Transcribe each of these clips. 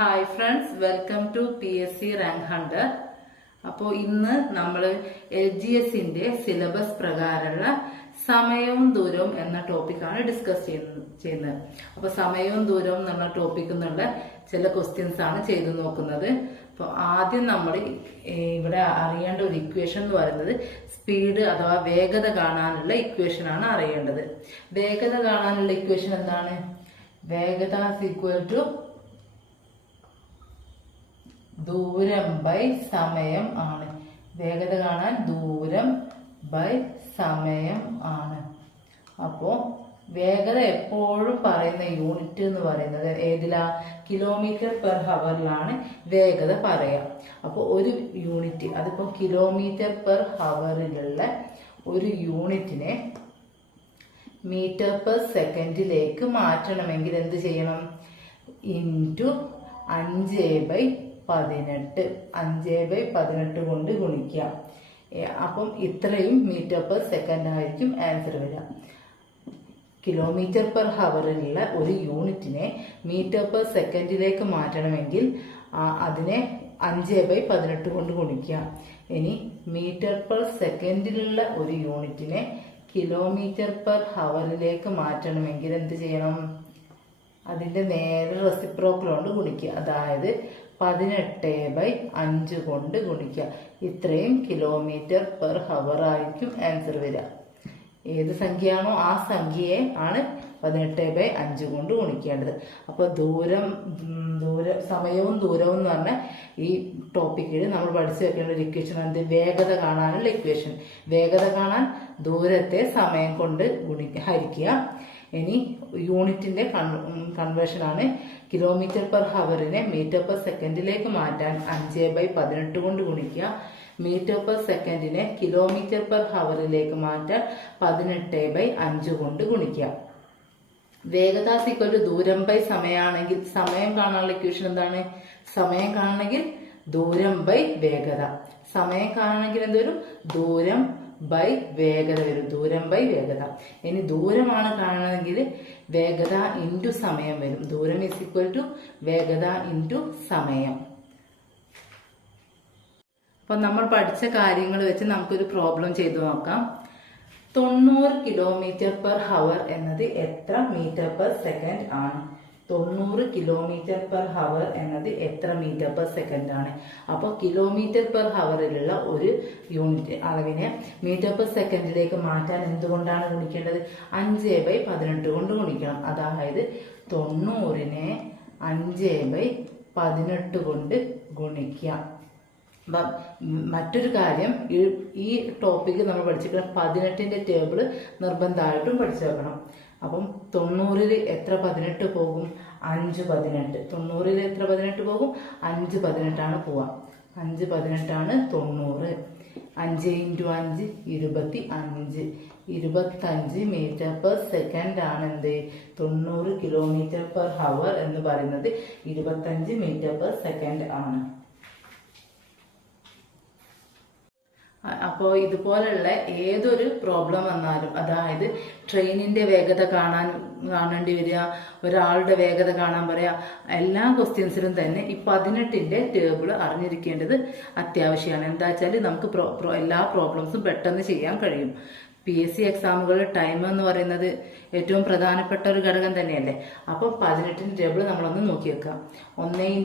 Hi friends, welcome to PSC rank hunter. അപ്പോൾ ഇന്ന് നമ്മൾ LGSന്റെ സിലബസ് പ്രകാരമുള്ള സമയവും ദൂരവും എന്ന ടോപ്പിക്കാണ് ഡിസ്കസ് ചെയ്യുന്നത്. അപ്പോൾ സമയവും ദൂരവും എന്ന ടോപ്പിക്കിൽ നിന്നുള്ള ചില ക്വസ്റ്റ്യൻസ് ആണ് ചെയ്തു നോക്കുന്നത്. അപ്പോൾ ആദ്യം നമ്മൾ ഇവിടെ അറിയേണ്ട ഒരു ഇക്വേഷൻ എന്ന് പറയുന്നത് സ്പീഡ് അഥവാ വേഗത കാണാനുള്ള ഇക്വേഷൻ ആണ് അറിയേണ്ടത്. വേഗത കാണാനുള്ള ഇക്വേഷൻ എന്താണ്? വേഗത ഈക്വൽ ടു ദൂരം ബൈ സമയം ആണ്. വേഗത കാണാൻ ദൂരം ബൈ സമയം ആണ്. അപ്പോ വേഗത എപ്പോഴും പറയുന്ന യൂണിറ്റ് എന്ന് പറയുന്നത് ഏതിലാ? കിലോമീറ്റർ പെർ ഹവറിലാണ് വേഗത പറയാം. അപ്പോൾ ഒരു യൂണിറ്റ്, അതിപ്പോ കിലോമീറ്റർ പെർ ഹവറിലുള്ള ഒരു യൂണിറ്റിനെ മീറ്റർ പെർ സെക്കൻഡിലേക്ക് മാറ്റണമെങ്കിൽ എന്ത് ചെയ്യണം? ഇൻറ്റു 5/18 5/18 കൊണ്ട് ഗുണിക്കാം. അപ്പം ഇത്രയും മീറ്റർ പെർ സെക്കൻഡ് ആയിരിക്കും ആൻസർ വരിക. കിലോമീറ്റർ പെർ ഹവറിലുള്ള ഒരു യൂണിറ്റിനെ മീറ്റർ പെർ സെക്കൻഡിലേക്ക് മാറ്റണമെങ്കിൽ അതിനെ 5/18 കൊണ്ട് ഗുണിക്കാം. ഇനി മീറ്റർ പെർ സെക്കൻഡിലുള്ള ഒരു യൂണിറ്റിനെ കിലോമീറ്റർ പെർ ഹവറിലേക്ക് മാറ്റണമെങ്കിൽ എന്ത് ചെയ്യണം? അതിന്റെ നേരെ റെസിപ്രോക്കൽ കൊണ്ട് ഗുണിക്കുക. അതായത് 18/5 കൊണ്ട് ഗുണിക്കുക. ഇത്രയും കിലോമീറ്റർ പെർ ഹവർ ആയിരിക്കും ആൻസർ വരിക. ഏത് സംഖ്യയാണോ ആ സംഖ്യയെ ആണ് 18/5 കൊണ്ട് ഗുണിക്കേണ്ടത്. അപ്പൊ സമയവും ദൂരവും എന്ന് പറഞ്ഞ ഈ ടോപ്പിക്കിൽ നമ്മൾ പഠിച്ചു വെക്കേണ്ട ഒരു ഇക്വേഷൻ എന്ത്? വേഗത കാണാനുള്ള ഇക്വേഷൻ. വേഗത കാണാൻ ദൂരത്തെ സമയം കൊണ്ട് ഹരിക്കുക. ഇനി യൂണിറ്റിന്റെ കൺവേർഷൻ ആണ്. കിലോമീറ്റർ പെർ ഹവറിനെ മീറ്റർ പെർ സെക്കൻഡിലേക്ക് മാറ്റാൻ 5/18 കൊണ്ട് ഗുണിക്കുക. മീറ്റർ പെർ സെക്കൻഡിനെ കിലോമീറ്റർ പെർ ഹവറിലേക്ക് മാറ്റാൻ 18/5 കൊണ്ട് ഗുണിക്കുക. വേഗത ഈക്വൽ ടു ദൂരം ബൈ സമയമാണെങ്കിൽ സമയം കാണാനുള്ള ഇക്വേഷൻ എന്താണ്? സമയം കാണണമെങ്കിൽ ദൂരം ബൈ വേഗത. സമയം കാണണമെങ്കിൽ എന്തുവരും? ദൂരം ബൈ വേഗത വരും. ദൂരം ബൈ വേഗത. ഇനി ദൂരമാണ് കാണണമെങ്കിൽ വേഗത ഇൻറ്റു സമയം വരും. ദൂരം ഈസ് ഈക്വൽ ടു വേഗത ഇൻറ്റു സമയം. അപ്പൊ നമ്മൾ പഠിച്ച കാര്യങ്ങൾ വെച്ച് നമുക്കൊരു പ്രോബ്ലം ചെയ്തു നോക്കാം. 90 കിലോമീറ്റർ പെർ ഹവർ എന്നത് എത്ര മീറ്റർ പെർ സെക്കൻഡ് ആണ്? 90 കിലോമീറ്റർ പെർ ഹവർ എന്നത് എത്ര മീറ്റർ പെർ സെക്കൻഡ് ആണ്? അപ്പോൾ കിലോമീറ്റർ പെർ ഹവറിലുള്ള ഒരു യൂണിറ്റ് അളവിനെ മീറ്റർ പെർ സെക്കൻഡിലേക്ക് മാറ്റാൻ എന്തുകൊണ്ടാണ് ഗുണിക്കേണ്ടത്? 5/18 കൊണ്ട് ഗുണിക്കണം. അതായത് 90നെ 5/18 കൊണ്ട് ഗുണിക്കാം. മറ്റൊരു കാര്യം, ഈ ടോപ്പിക്ക് നമ്മൾ പഠിച്ചിരിക്കണം 18ന്റെ ടേബിൾ നിർബന്ധമായിട്ടും പഠിച്ചു വെക്കണം. അപ്പം 90ൽ എത്ര 18 പോകും? 5/18. 90ൽ എത്ര 18 പോകും? 5/18 ആണ് പോവാ. 5/18 ആണ് 90. 5 × 5 25. 25 മീറ്റർ പെർ സെക്കൻഡ് ആണ് എന്ത്? 90 കിലോമീറ്റർ പെർ ഹവർ എന്ന് പറയുന്നത് 25 മീറ്റർ പെർ സെക്കൻഡ് ആണ്. അപ്പോൾ ഇതുപോലുള്ള ഏതൊരു പ്രോബ്ലം വന്നാലും, അതായത് ട്രെയിനിന്റെ വേഗത കാണേണ്ടി വരിക, ഒരാളുടെ വേഗത കാണാൻ പറയാ, എല്ലാ ക്വസ്റ്റ്യൻസിലും തന്നെ ഈ 18ന്റെ ടേബിൾ അറിഞ്ഞിരിക്കേണ്ടത് അത്യാവശ്യമാണ്. എന്താ വെച്ചാൽ നമുക്ക് എല്ലാ പ്രോബ്ലംസും പെട്ടെന്ന് ചെയ്യാൻ കഴിയും. PSC എക്സാമുകളുടെ ടൈം എന്ന് പറയുന്നത് ഏറ്റവും പ്രധാനപ്പെട്ട ഒരു ഘടകം തന്നെയല്ലേ. അപ്പോൾ 18ന്റെ ടേബിൾ നമ്മളൊന്ന് നോക്കി വെക്കാം. 1 × 18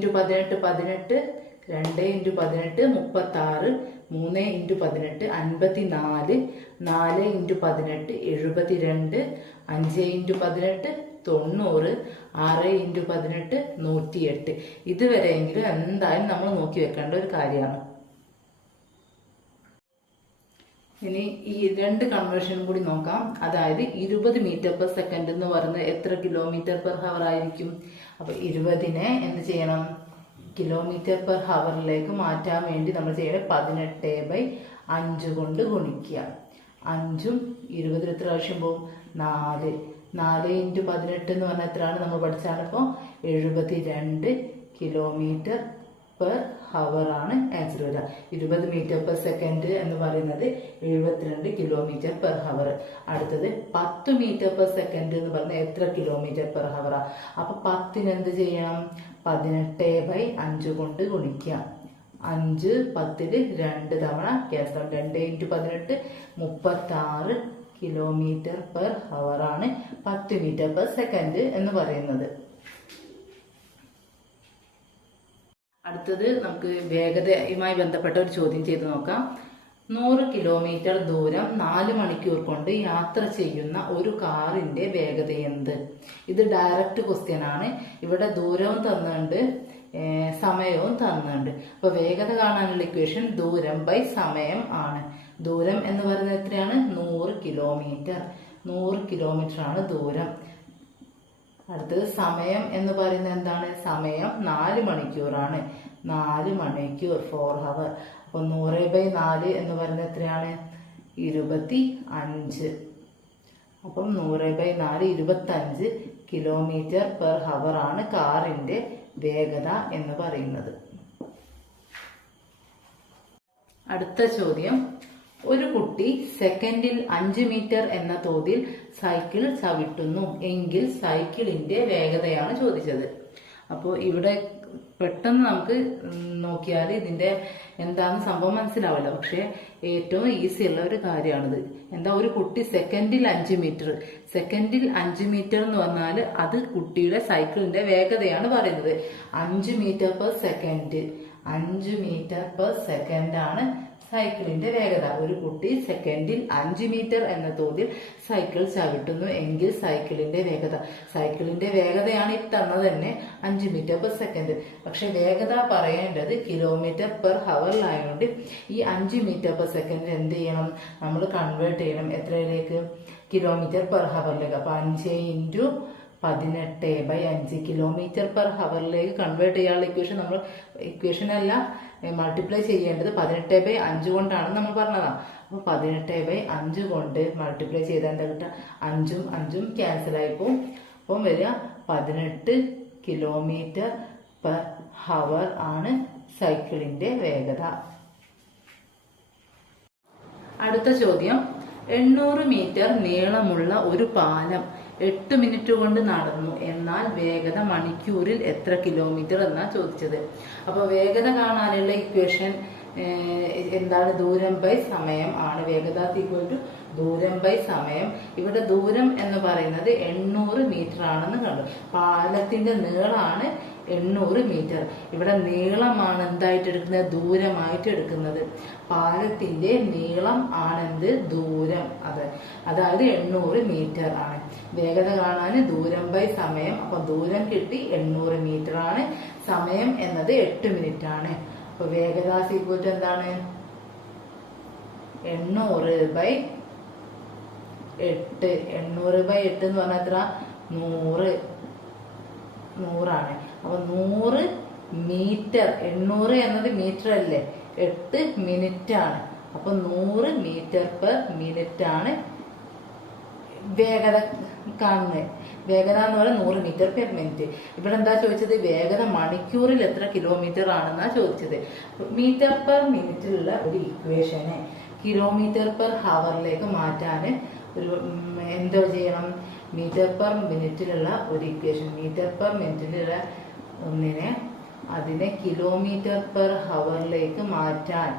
18, 2 × 18 36, 3 × 18 54, 4 × 18 72, 5 × 18 90, 6 × 18 108. ഇതുവരെയെങ്കിലും എന്തായാലും നമ്മൾ നോക്കി വെക്കേണ്ട ഒരു കാര്യമാണ്. ഇനി ഈ രണ്ട് കൺവേർഷനും കൂടി നോക്കാം. അതായത് 20 മീറ്റർ പെർ സെക്കൻഡ് എന്ന് പറയുന്നത് എത്ര കിലോമീറ്റർ പെർ ഹവർ ആയിരിക്കും? അപ്പൊ 20നെ എന്ത് ചെയ്യണം? കിലോമീറ്റർ പെർ ഹവറിലേക്ക് മാറ്റാൻ വേണ്ടി നമ്മൾ ചെയ്യണത് 18/5 കൊണ്ട് ഗുണിക്കുക. 5ഉം 20 എത്ര പ്രാവശ്യം പോകും? 4. 4 × 18 എന്ന് പറഞ്ഞാൽ എത്രയാണ്? നമ്മൾ പഠിച്ചാണ് ഇപ്പോൾ 72 കിലോമീറ്റർ പെർ ഹവർ ആണ് ആൻസർ വരിക. 20 മീറ്റർ പെർ സെക്കൻഡ് എന്ന് പറയുന്നത് 72 കിലോമീറ്റർ പെർ ഹവർ. അടുത്തത് 10 മീറ്റർ പെർ സെക്കൻഡ് എന്ന് പറഞ്ഞാൽ എത്ര കിലോമീറ്റർ പെർ ഹവറാ? അപ്പൊ 10 എന്ത് ചെയ്യണം? 18/5 കൊണ്ട് ഗുണിക്കാം. 5 10 2 തവണ ക്യാൻസൽ. 2 × 18 36 കിലോമീറ്റർ പെർ ഹവർ ആണ് 10 മീറ്റർ പെർ സെക്കൻഡ് എന്ന് പറയുന്നത്. അടുത്തത് നമുക്ക് വേഗതയുമായി ബന്ധപ്പെട്ട ഒരു ചോദ്യം ചെയ്ത് നോക്കാം. 100 കിലോമീറ്റർ ദൂരം 4 മണിക്കൂർ കൊണ്ട് യാത്ര ചെയ്യുന്ന ഒരു കാറിന്റെ വേഗത എന്ത്? ഇത് ഡയറക്റ്റ് ക്വസ്റ്റ്യൻ ആണ്. ഇവിടെ ദൂരവും തന്നുണ്ട്, സമയവും തന്നുണ്ട്. അപ്പൊ വേഗത കാണാനുള്ള ഇക്വേഷൻ ദൂരം ബൈ സമയം ആണ്. ദൂരം എന്ന് പറയുന്നത് എത്രയാണ്? 100 കിലോമീറ്റർ. 100 കിലോമീറ്റർ ആണ് ദൂരം. അടുത്തത് സമയം എന്ന് പറയുന്നത് എന്താണ്? സമയം 4 മണിക്കൂറാണ്. 4 മണിക്കൂർ 4 ഹവർ. അപ്പൊ 100/4 എന്ന് പറയുന്നത് എത്രയാണ്? 25. അപ്പം 100/4 25 കിലോമീറ്റർ പെർ ഹവർ ആണ് കാറിന്റെ വേഗത എന്ന് പറയുന്നത്. അടുത്ത ചോദ്യം, ഒരു കുട്ടി സെക്കൻഡിൽ 5 മീറ്റർ എന്ന തോതിൽ സൈക്കിൾ ചവിട്ടുന്നു എങ്കിൽ സൈക്കിളിന്റെ വേഗതയാണ് ചോദിച്ചത്. അപ്പോൾ ഇവിടെ പെട്ടെന്ന് നമുക്ക് നോക്കിയാൽ ഇതിന്റെ എന്താണ് സംഭവം മനസ്സിലാവില്ല. പക്ഷെ ഏറ്റവും ഈസി ഉള്ള ഒരു കാര്യമാണിത്. എന്താ? ഒരു കുട്ടി സെക്കൻഡിൽ 5 മീറ്റർ. സെക്കൻഡിൽ 5 മീറ്റർ എന്ന് പറഞ്ഞാൽ അത് കുട്ടിയുടെ സൈക്കിളിന്റെ വേഗതയാണ് പറയുന്നത്. 5 metre per second. 5 metre per second ആണ് സൈക്കിളിന്റെ വേഗത. ഒരു കുട്ടി സെക്കൻഡിൽ 5 മീറ്റർ എന്ന തോതിൽ സൈക്കിൾ ചവിട്ടുന്നു എങ്കിൽ സൈക്കിളിന്റെ വേഗത. സൈക്കിളിന്റെ വേഗതയാണ് ഈ തന്നത് തന്നെ 5 മീറ്റർ പെർ സെക്കൻഡ്. പക്ഷെ വേഗത പറയേണ്ടത് കിലോമീറ്റർ പെർ ഹവറിലായതുകൊണ്ട് ഈ 5 മീറ്റർ പെർ സെക്കൻഡ് എന്ത് ചെയ്യണം? നമ്മൾ കൺവേർട്ട് ചെയ്യണം എത്രയിലേക്ക്? Kilometre per ഹവറിലേക്ക്. അപ്പൊ 5 × 18/5 കിലോമീറ്റർ പെർ ഹവറിലേക്ക് കൺവേർട്ട് ചെയ്യാനുള്ള ഇക്വേഷൻ നമ്മൾ ഇക്വേഷൻ അല്ല മൾട്ടിപ്ലൈ ചെയ്യേണ്ടത് 18/5 കൊണ്ടാണ് നമ്മൾ പറഞ്ഞതാണ്. അപ്പൊ 18/5 കൊണ്ട് മൾട്ടിപ്ലൈ ചെയ്താൽ എന്താ കിട്ടുക? 5ഉം 5ഉം ക്യാൻസൽ ആയിപ്പോവും. അപ്പം വരിക 18 കിലോമീറ്റർ പെർ ഹവർ ആണ് സൈക്കിളിന്റെ വേഗത. അടുത്ത ചോദ്യം, 800 മീറ്റർ നീളമുള്ള ഒരു പാലം 8 മിനിറ്റ് കൊണ്ട് നടന്നു എന്നാൽ വേഗത മണിക്കൂറിൽ എത്ര കിലോമീറ്റർ എന്നാ ചോദിച്ചത്. അപ്പൊ വേഗത കാണാനുള്ള ഇക്വേഷൻ എന്താണ്? ദൂരം ബൈ സമയം ആണ്. വേഗത ഈക്വൽ ടു ദൂരം ബൈ സമയം. ഇവിടെ ദൂരം എന്ന് പറയുന്നത് 800 മീറ്റർ ആണെന്ന് കണ്ടു. പാലത്തിന്റെ നീളമാണ് 800 മീറ്റർ. ഇവിടെ നീളമാണ് എന്തായിട്ട് എടുക്കുന്നത്? ദൂരമായിട്ട് എടുക്കുന്നത്. പാലത്തിന്റെ നീളം ആണെന്ത്? ദൂരം. അതായത് 800 മീറ്റർ ആണ്. വേഗത കാണാൻ ദൂരം ബൈ സമയം. അപ്പൊ ദൂരം കിട്ടി 800 മീറ്റർ ആണ്. സമയം എന്നത് 8 മിനിറ്റ് ആണ്. അപ്പൊ വേഗത ഈക്വൽ ടു എന്താണ്? 800/8. 800/8 എന്ന് പറഞ്ഞാൽ എത്ര? 100 ആണ്. അപ്പൊ 100 മീറ്റർ. 800 എന്നത് മീറ്റർ അല്ലേ? 8 മിനിറ്റ് ആണ്. അപ്പൊ 100 മീറ്റർ പെർ മിനിറ്റ് ആണ് വേഗത കാണുന്നത്. വേഗത എന്ന് പറയുന്നത് 100 മീറ്റർ പെർ മിനിറ്റ്. ഇവിടെ എന്താ ചോദിച്ചത്? വേഗത മണിക്കൂറിൽ എത്ര കിലോമീറ്റർ ആണെന്നാ ചോദിച്ചത്. മീറ്റർ പെർ മിനിറ്റിലുള്ള ഒരു ഇക്വേഷനെ കിലോമീറ്റർ പെർ ഹവറിലേക്ക് മാറ്റാൻ എന്തോ ചെയ്യണം? മീറ്റർ പെർ മിനിറ്റിലുള്ള ഒരു ഇക്വേഷൻ, മീറ്റർ പെർ മിനിറ്റിലുള്ള ഒന്നിനെ അതിനെ കിലോമീറ്റർ പെർ ഹവറിലേക്ക് മാറ്റാൻ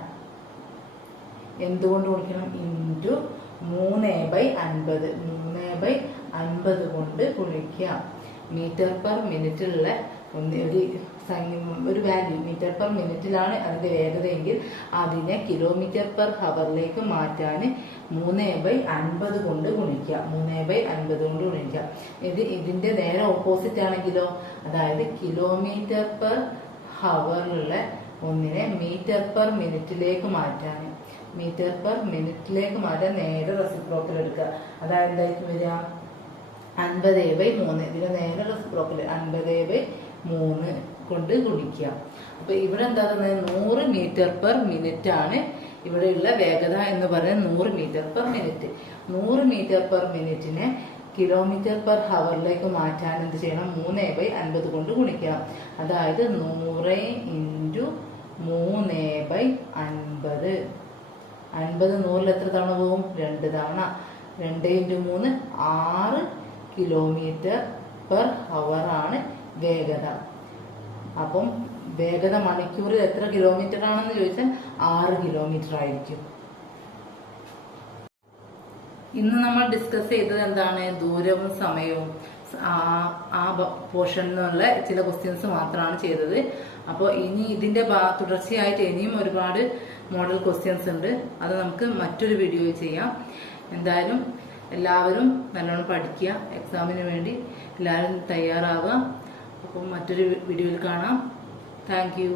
എന്തുകൊണ്ട് ഗുണിക്കണം? ഇൻറ്റു 3/50. 3/50 കൊണ്ട് ഗുണിക്കാം. മീറ്റർ പെർ മിനിറ്റിലുള്ള ഒരു വാല്യൂ മീറ്റർ പെർ മിനിറ്റിലാണ് അതിന്റെ വേഗതയെങ്കിൽ അതിനെ കിലോമീറ്റർ പെർ ഹവറിലേക്ക് മാറ്റാൻ 3/50 കൊണ്ട് ഗുണിക്കുക. 3/50 കൊണ്ട് ഗുണിക്കുക. ഇതിന്റെ നേരെ ഓപ്പോസിറ്റ് ആണെങ്കിലോ, അതായത് കിലോമീറ്റർ പെർ ഹവറിലുള്ള ഒന്നിനെ മീറ്റർ പെർ മിനിറ്റിലേക്ക് മാറ്റാൻ, മീറ്റർ പെർ മിനിറ്റിലേക്ക് മാറ്റാൻ നേരെ റെസിപ്രോക്കൽ എടുക്കുക. അതായത് എന്തായിരിക്കും വരിക? 50/3. ഇതിന് നേരെ റെസിപ്രോക്കൽ 50/3 കൊണ്ട് ഗുണിക്കുക. അപ്പൊ ഇവിടെ എന്താ പറയുന്നത്? 100 മീറ്റർ പെർ മിനിറ്റ് ആണ് ഇവിടെയുള്ള വേഗത എന്ന് പറയുന്നത്. 100 metre per minute. 100 metre per മിനിറ്റിനെ km/hലേക്ക് മാറ്റാൻ എന്ത് ചെയ്യണം? 3/50 കൊണ്ട് ഗുണിക്കണം. അതായത് 100 × 3/50. 50 100 എത്ര തവണ പോവും? 2 തവണ. 2 × 3 6 km/h ആണ് വേഗത. അപ്പം വേഗത മണിക്കൂറിൽ എത്ര കിലോമീറ്റർ ആണെന്ന് ചോദിച്ചാൽ 6 കിലോമീറ്റർ ആയിരിക്കും. ഇന്ന് നമ്മൾ ഡിസ്കസ് ചെയ്തത് എന്താണ്? ദൂരവും സമയവും. ആ പോർഷനിൽ നിന്നുള്ള ചില ക്വസ്റ്റ്യൻസ് മാത്രമാണ് ചെയ്തത്. അപ്പോൾ ഇനി ഇതിന്റെ തുടർച്ചയായിട്ട് ഇനിയും ഒരുപാട് മോഡൽ ക്വസ്റ്റ്യൻസ് ഉണ്ട്. അത് നമുക്ക് മറ്റൊരു വീഡിയോയിൽ ചെയ്യാം. എന്തായാലും എല്ലാവരും നല്ലോണം പഠിക്കുക. എക്സാമിന് വേണ്ടി എല്ലാവരും തയ്യാറാവുക. അപ്പം മറ്റൊരു വീഡിയോയിൽ കാണാം. Thank you.